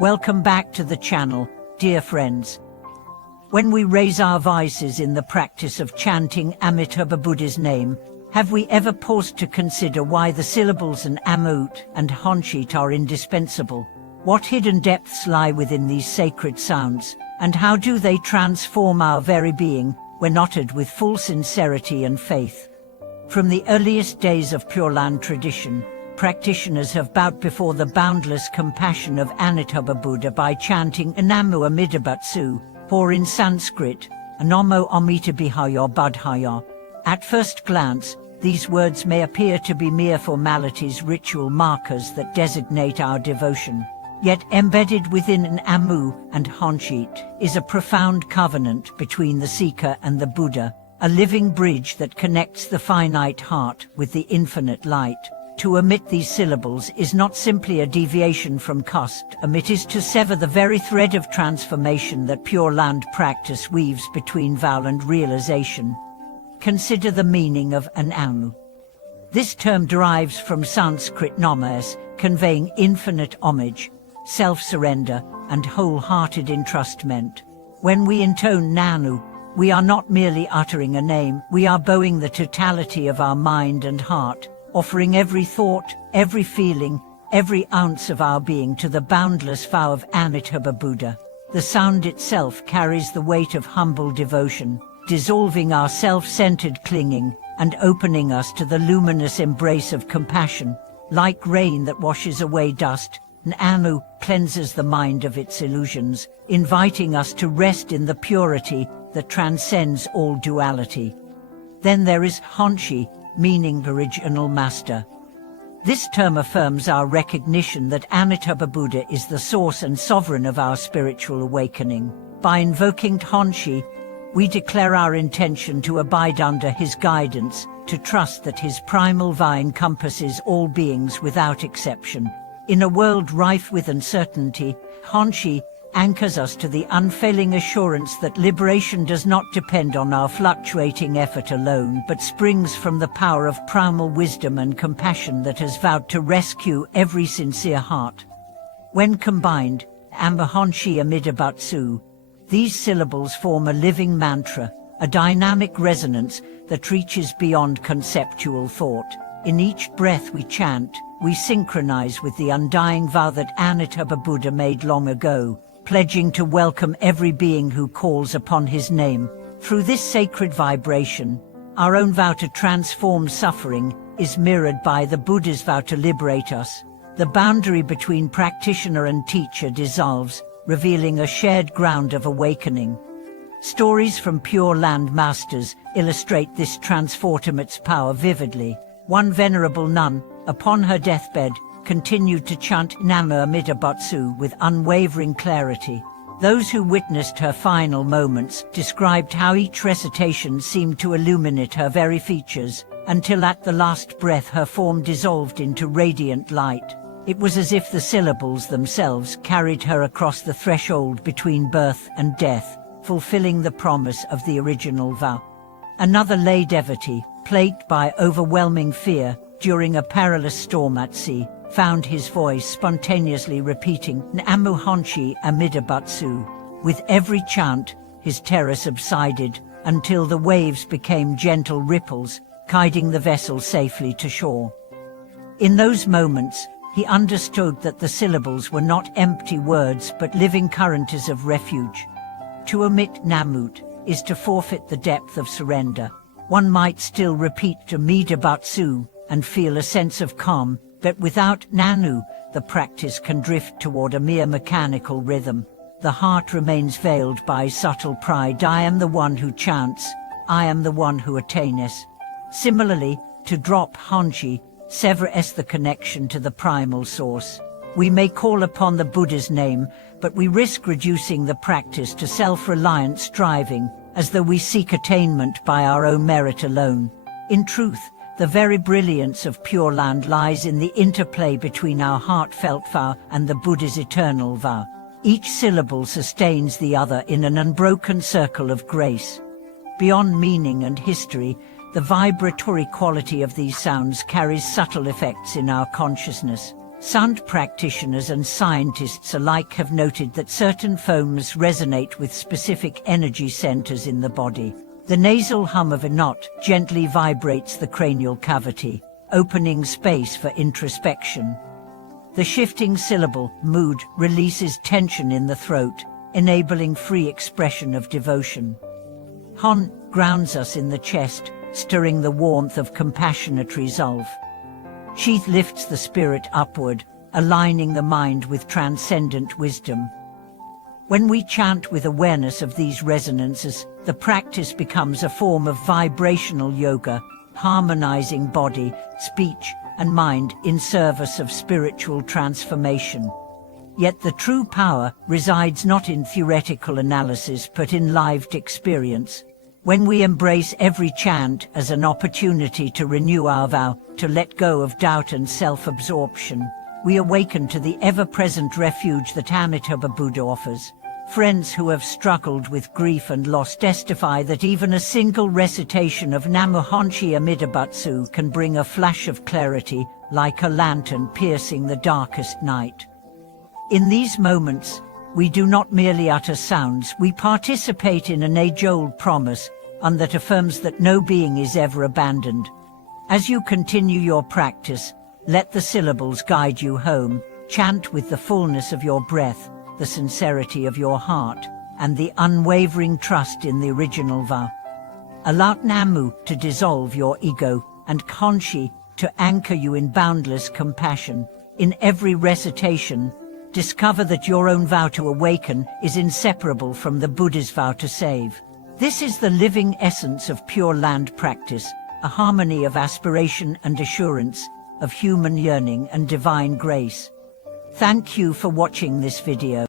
Welcome back to the channel, dear friends. When we raise our voices in the practice of chanting Amitabha Buddha's name, have we ever paused to consider why the syllables and Omit and Honshi are indispensable? What hidden depths lie within these sacred sounds, and how do they transform our very being when uttered with full sincerity and faith? From the earliest days of Pure Land tradition, practitioners have bowed before the boundless compassion of Amitabha Buddha by chanting Namu Amitabha, or in Sanskrit, Namo Amitabhaya Buddhaya. At first glance, these words may appear to be mere formalities, ritual markers that designate our devotion. Yet embedded within an Namu and Honshi is a profound covenant between the seeker and the Buddha, a living bridge that connects the finite heart with the infinite light. To omit these syllables is not simply a deviation from custom, it is to sever the very thread of transformation that Pure Land practice weaves between vow and realization. Consider the meaning of an Namu. This term derives from Sanskrit namas, conveying infinite homage, self-surrender, and wholehearted entrustment. When we intone Namu, we are not merely uttering a name, we are bowing the totality of our mind and heart, offering every thought, every feeling, every ounce of our being to the boundless vow of Amitabha Buddha. The sound itself carries the weight of humble devotion, dissolving our self-centered clinging and opening us to the luminous embrace of compassion. Like rain that washes away dust, Namu cleanses the mind of its illusions, inviting us to rest in the purity that transcends all duality. Then there is Honshi, meaning original master. This term affirms our recognition that Amitabha Buddha is the source and sovereign of our spiritual awakening. By invoking Honshi, we declare our intention to abide under his guidance, to trust that his primal vow encompasses all beings without exception. In a world rife with uncertainty, Honshi anchors us to the unfailing assurance that liberation does not depend on our fluctuating effort alone, but springs from the power of primal wisdom and compassion that has vowed to rescue every sincere heart. When combined, Amba Honshi Amitabha, these syllables form a living mantra, a dynamic resonance that reaches beyond conceptual thought. In each breath we chant, we synchronize with the undying vow that Amitabha Buddha made long ago, pledging to welcome every being who calls upon his name. Through this sacred vibration, our own vow to transform suffering is mirrored by the Buddha's vow to liberate us. The boundary between practitioner and teacher dissolves, revealing a shared ground of awakening. Stories from Pure Land masters illustrate this transformative power vividly. One venerable nun, upon her deathbed, continued to chant Namu Amitabha with unwavering clarity. Those who witnessed her final moments described how each recitation seemed to illuminate her very features, until at the last breath her form dissolved into radiant light. It was as if the syllables themselves carried her across the threshold between birth and death, fulfilling the promise of the original vow. Another lay devotee, plagued by overwhelming fear during a perilous storm at sea, found his voice spontaneously repeating Namu Honshi Amitabha. With every chant, his terror subsided until the waves became gentle ripples, guiding the vessel safely to shore. In those moments, he understood that the syllables were not empty words but living currents of refuge. To omit Namu is to forfeit the depth of surrender. One might still repeat Amitabha and feel a sense of calm, but without Namu, the practice can drift toward a mere mechanical rhythm. The heart remains veiled by subtle pride. I am the one who chants, I am the one who attains. Similarly, to drop Honshi severs the connection to the primal source. We may call upon the Buddha's name, but we risk reducing the practice to self-reliant striving, as though we seek attainment by our own merit alone. In truth, the very brilliance of Pure Land lies in the interplay between our heartfelt vow and the Buddha's eternal vow. Each syllable sustains the other in an unbroken circle of grace. Beyond meaning and history, the vibratory quality of these sounds carries subtle effects in our consciousness. Sound practitioners and scientists alike have noted that certain phones resonate with specific energy centers in the body. The nasal hum of a knot gently vibrates the cranial cavity, opening space for introspection. The shifting syllable, mood, releases tension in the throat, enabling free expression of devotion. Hon grounds us in the chest, stirring the warmth of compassionate resolve. Sheath lifts the spirit upward, aligning the mind with transcendent wisdom. When we chant with awareness of these resonances, the practice becomes a form of vibrational yoga, harmonizing body, speech, and mind in service of spiritual transformation. Yet the true power resides not in theoretical analysis but in lived experience. When we embrace every chant as an opportunity to renew our vow, to let go of doubt and self-absorption, we awaken to the ever-present refuge that Amitabha Buddha offers. Friends who have struggled with grief and loss testify that even a single recitation of Namu Honshi Amitabutsu can bring a flash of clarity, like a lantern piercing the darkest night. In these moments, we do not merely utter sounds, we participate in an age-old promise, and that affirms that no being is ever abandoned. As you continue your practice, let the syllables guide you home. Chant with the fullness of your breath, the sincerity of your heart, and the unwavering trust in the original vow. Allow Namu to dissolve your ego, and Honshi to anchor you in boundless compassion. In every recitation, discover that your own vow to awaken is inseparable from the Buddha's vow to save. This is the living essence of Pure Land practice, a harmony of aspiration and assurance, of human yearning and divine grace. Thank you for watching this video.